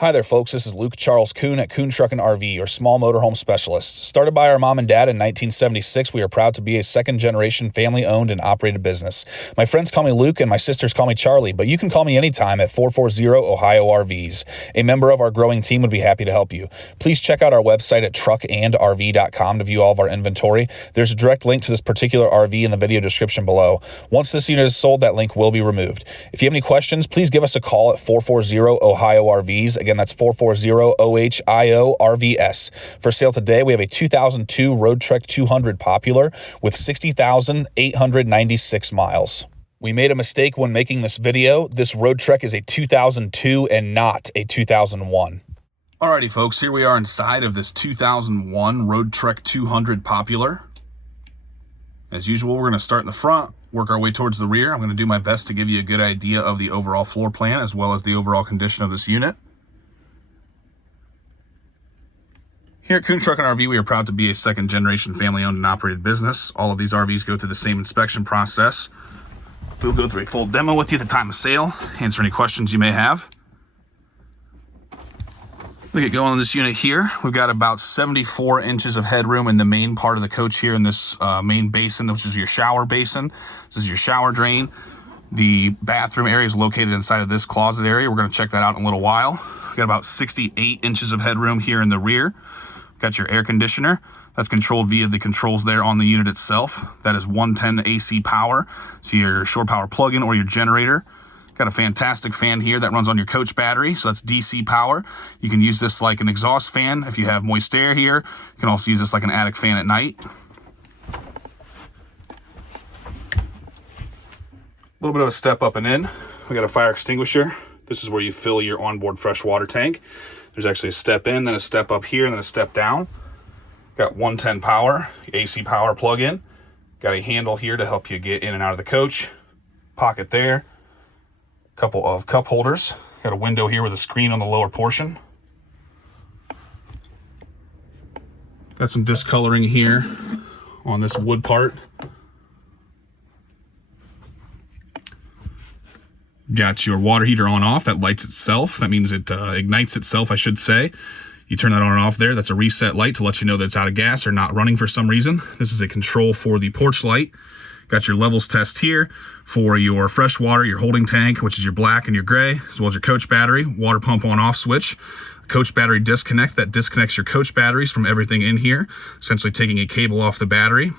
Hi there, folks. This is Luke Charles Kuhn at Kuhn Truck and RV, your small motorhome specialist. Started by our mom and dad in 1976, we are proud to be a second-generation family-owned and operated business. My friends call me Luke and my sisters call me Charlie, but you can call me anytime at 440-OHIO-RVs. A member of our growing team would be happy to help you. Please check out our website at truckandrv.com to view all of our inventory. There's a direct link to this particular RV in the video description below. Once this unit is sold, that link will be removed. If you have any questions, please give us a call at 440-OHIO-RVs. Again, that's 440-OHIO-RVS. For sale today, we have a 2002 Roadtrek 200 Popular with 60,896 miles. We made a mistake when making this video. This Roadtrek is a 2002 and not a 2001. Alrighty, folks, here we are inside of this 2001 Roadtrek 200 Popular. As usual, we're going to start in the front, work our way towards the rear. I'm going to do my best to give you a good idea of the overall floor plan as well as the overall condition of this unit. Here at Kuhn Truck and RV, we are proud to be a second-generation family-owned and operated business. All of these RVs go through the same inspection process. We'll go through a full demo with you at the time of sale, answer any questions you may have. We get going on this unit here. We've got about 74 inches of headroom in the main part of the coach here in this main basin, which is your shower basin. This is your shower drain. The bathroom area is located inside of this closet area. We're going to check that out in a little while. We've got about 68 inches of headroom here in the rear. Got your air conditioner. That's controlled via the controls there on the unit itself. That is 110 AC power. So your shore power plug-in or your generator. Got a fantastic fan here that runs on your coach battery. So that's DC power. You can use this like an exhaust fan if you have moist air here. You can also use this like an attic fan at night. A little bit of a step up and in. We got a fire extinguisher. This is where you fill your onboard fresh water tank. There's actually a step in, then a step up here, and then a step down. Got 110 power, AC power plug-in. Got a handle here to help you get in and out of the coach. Pocket there. Couple of cup holders. Got a window here with a screen on the lower portion. Got some discoloring here on this wood part. Got your water heater on off. That lights itself. That means it ignites itself, I should say. You turn that on and off there. That's a reset light to let you know that it's out of gas or not running for some reason. This is a control for the porch light. Got your levels test here for your fresh water, your holding tank, which is your black and your gray, as well as your coach battery, water pump on off switch. Coach battery disconnect. That disconnects your coach batteries from everything in here, essentially taking a cable off the battery.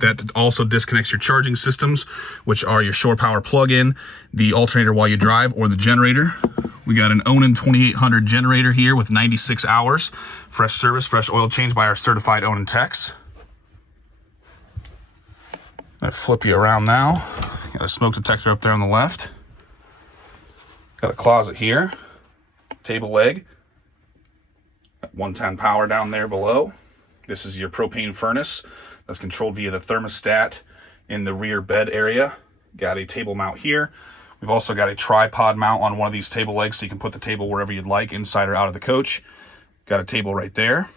That also disconnects your charging systems, which are your shore power plug-in, the alternator while you drive, or the generator. We got an Onan 2800 generator here with 96 hours. Fresh service, fresh oil change by our certified Onan techs. I flip you around now. Got a smoke detector up there on the left. Got a closet here. Table leg. Got 110 power down there below. This is your propane furnace. That's controlled via the thermostat in the rear bed area. Got a table mount here. We've also got a tripod mount on one of these table legs so you can put the table wherever you'd like, inside or out of the coach. Got a table right there.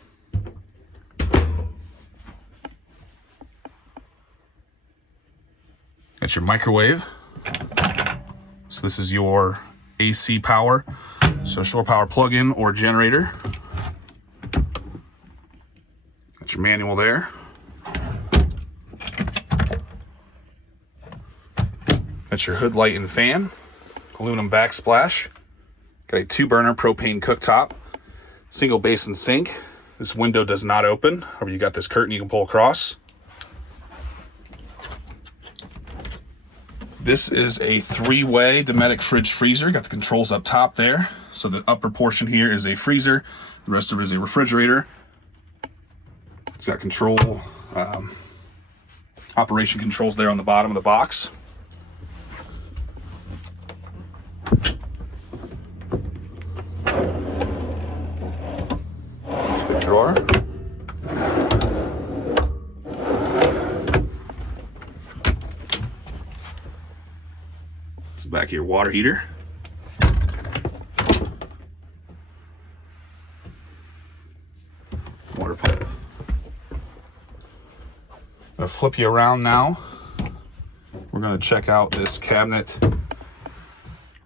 That's your microwave. So this is your AC power. So shore power plug-in or generator. Got your manual there. That's your hood light and fan, aluminum backsplash. Got a 2-burner propane cooktop, single basin sink. This window does not open. However, you got this curtain you can pull across. This is a 3-way Dometic fridge freezer. Got the controls up top there. So the upper portion here is a freezer. The rest of it is a refrigerator. It's got control, operation controls there on the bottom of the box. Drawer. It's the back of your water heater. Water pump. I'm going to flip you around now. We're going to check out this cabinet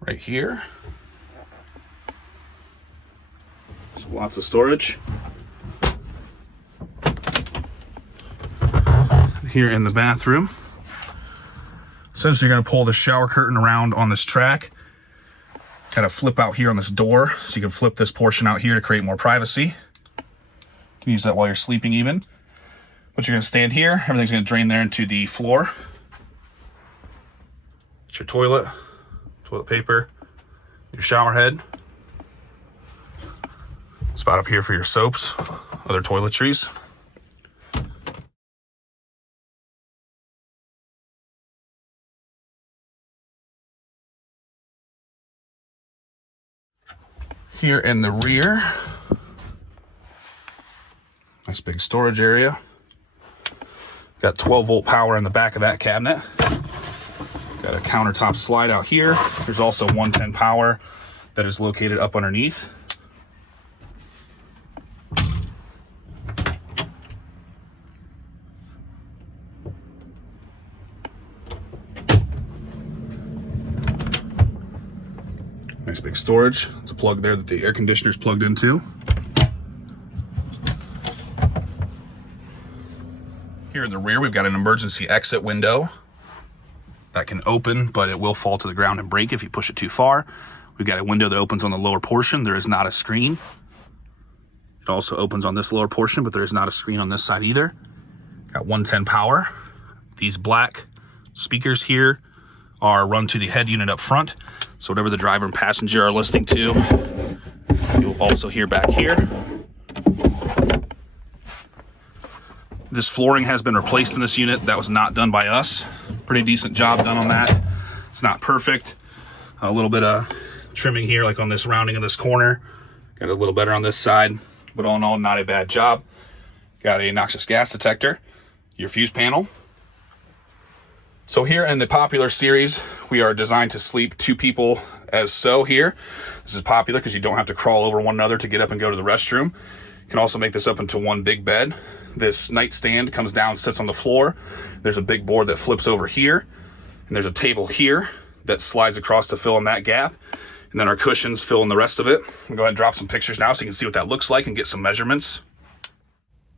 right here. Lots of storage. Here in the bathroom. Essentially, you're going to pull the shower curtain around on this track. Got to flip out here on this door, so you can flip this portion out here to create more privacy. You can use that while you're sleeping even. But you're going to stand here. Everything's going to drain there into the floor. It's your toilet paper, your shower head. Spot up here for your soaps, other toiletries. Here in the rear, nice big storage area. Got 12-volt power in the back of that cabinet. Got a countertop slide out here. There's also 110 power that is located up underneath. Nice big storage. It's a plug there that the air conditioner is plugged into. Here in the rear, we've got an emergency exit window that can open, but it will fall to the ground and break if you push it too far. We've got a window that opens on the lower portion. There is not a screen. It also opens on this lower portion, but there is not a screen on this side either. Got 110 power. These black speakers here are run to the head unit up front. So whatever the driver and passenger are listening to, you'll also hear back here. This flooring has been replaced in this unit. That was not done by us. Pretty decent job done on that. It's not perfect. A little bit of trimming here, like on this rounding of this corner. Got a little better on this side, but all in all, not a bad job. Got a noxious gas detector, your fuse panel. So here in the popular series, we are designed to sleep 2 people as so here. This is popular because you don't have to crawl over one another to get up and go to the restroom. You can also make this up into one big bed. This nightstand comes down, sits on the floor. There's a big board that flips over here, and there's a table here that slides across to fill in that gap. And then our cushions fill in the rest of it. I'll go ahead and drop some pictures now so you can see what that looks like and get some measurements.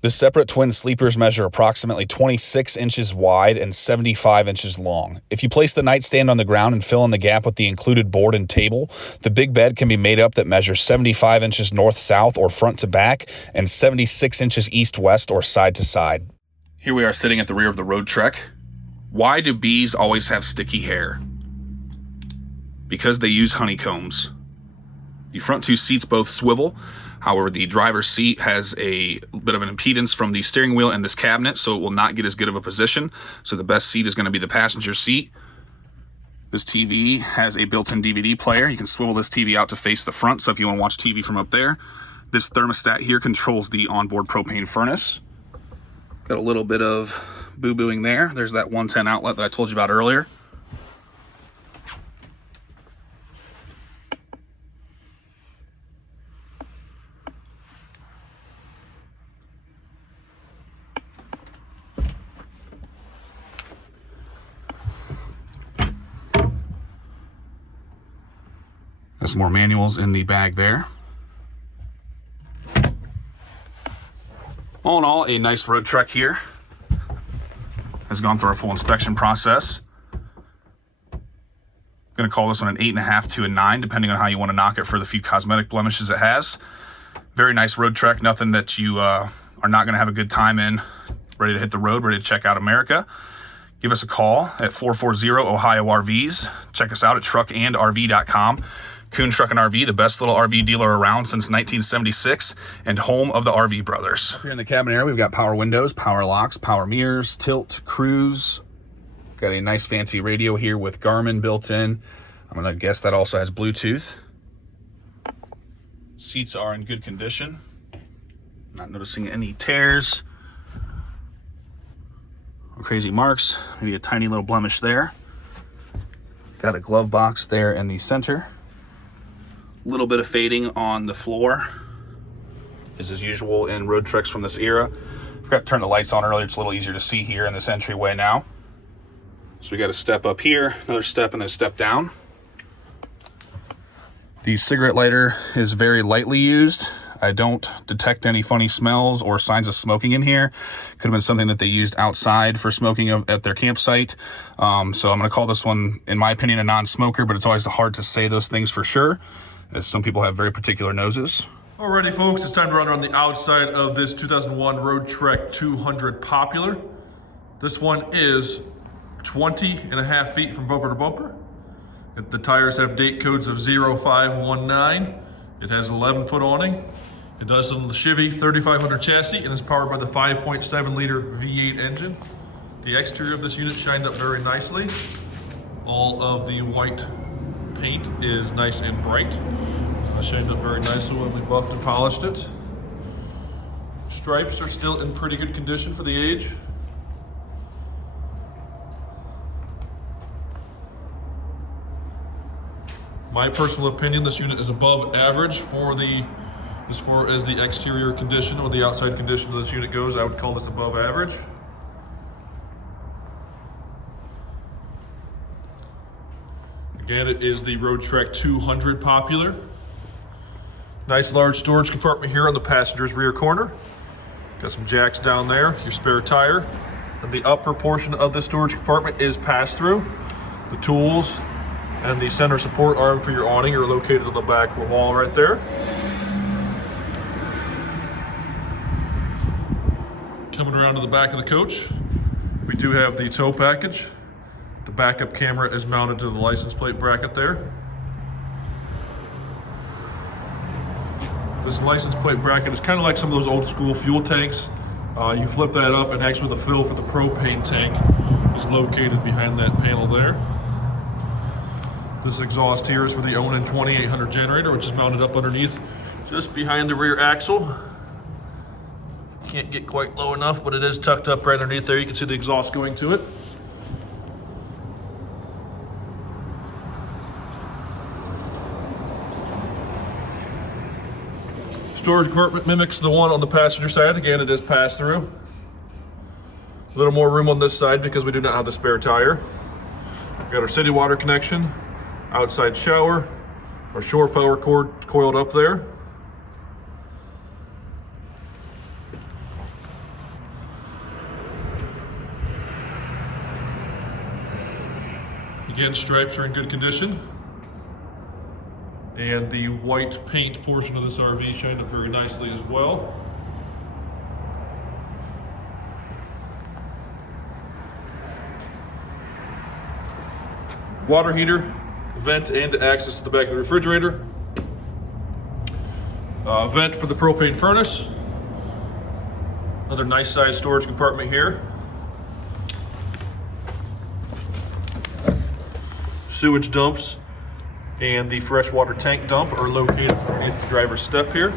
The separate twin sleepers measure approximately 26 inches wide and 75 inches long. If you place the nightstand on the ground and fill in the gap with the included board and table, the big bed can be made up that measures 75 inches north-south or front to back and 76 inches east-west or side to side. Here we are sitting at the rear of the Roadtrek. Why do bees always have sticky hair? Because they use honeycombs. The front 2 seats both swivel. However, the driver's seat has a bit of an impedance from the steering wheel and this cabinet, so it will not get as good of a position. So the best seat is going to be the passenger seat. This TV has a built-in DVD player. You can swivel this TV out to face the front, so if you want to watch TV from up there. This thermostat here controls the onboard propane furnace. Got a little bit of boo-booing there. There's that 110 outlet that I told you about earlier. There's some more manuals in the bag there. All in all, a nice Roadtrek here. Has gone through our full inspection process. I'm going to call this one an 8.5 to a 9, depending on how you want to knock it for the few cosmetic blemishes it has. Very nice Roadtrek, nothing that you are not going to have a good time in. Ready to hit the road, ready to check out America. Give us a call at 440-OHIO-RVs. Check us out at truckandrv.com. Kuhn Truck and RV, the best little RV dealer around since 1976, and home of the RV brothers. Here in the cabin area, we've got power windows, power locks, power mirrors, tilt, cruise. Got a nice fancy radio here with Garmin built in. I'm gonna guess that also has Bluetooth. Seats are in good condition. Not noticing any tears or crazy marks. Maybe a tiny little blemish there. Got a glove box there in the center. Little bit of fading on the floor, as usual in Roadtreks from this era. Forgot to turn the lights on earlier. It's a little easier to see here in this entryway now. So we got a step up here, another step, and then a step down. The cigarette lighter is very lightly used. I don't detect any funny smells or signs of smoking in here. Could have been something that they used outside for smoking at their campsite. So I'm going to call this one, in my opinion, a non-smoker, but it's always hard to say those things for sure, as some people have very particular noses. Alrighty folks, it's time to run around the outside of this 2001 Roadtrek 200 Popular. This one is 20.5 feet from bumper to bumper. The tires have date codes of 0519. It has an 11-foot awning. It does on the Chevy 3500 chassis and is powered by the 5.7 liter V8 engine. The exterior of this unit shined up very nicely. All of the white paint is nice and bright. It shined up very nicely when we buffed and polished it. Stripes are still in pretty good condition for the age. My personal opinion, this unit is above average for as far as the exterior condition or the outside condition of this unit goes. I would call this above average. Again, it is the Roadtrek 200 Popular. Nice large storage compartment here on the passenger's rear corner. Got some jacks down there, your spare tire. And the upper portion of the storage compartment is pass-through. The tools and the center support arm for your awning are located on the back wall right there. Coming around to the back of the coach, we do have the tow package. The backup camera is mounted to the license plate bracket there. This license plate bracket is kind of like some of those old school fuel tanks. You flip that up and actually the fill for the propane tank is located behind that panel there. This exhaust here is for the Onan 2800 generator, which is mounted up underneath just behind the rear axle. Can't get quite low enough, but it is tucked up right underneath there. You can see the exhaust going to it. Storage compartment mimics the one on the passenger side. Again, it is pass-through. A little more room on this side because we do not have the spare tire. We've got our city water connection, outside shower, our shore power cord coiled up there. Again, stripes are in good condition. And the white paint portion of this RV shined up very nicely as well. Water heater, vent and access to the back of the refrigerator. Vent for the propane furnace. Another nice sized storage compartment here. Sewage dumps and the freshwater tank dump are located underneath the driver's step here.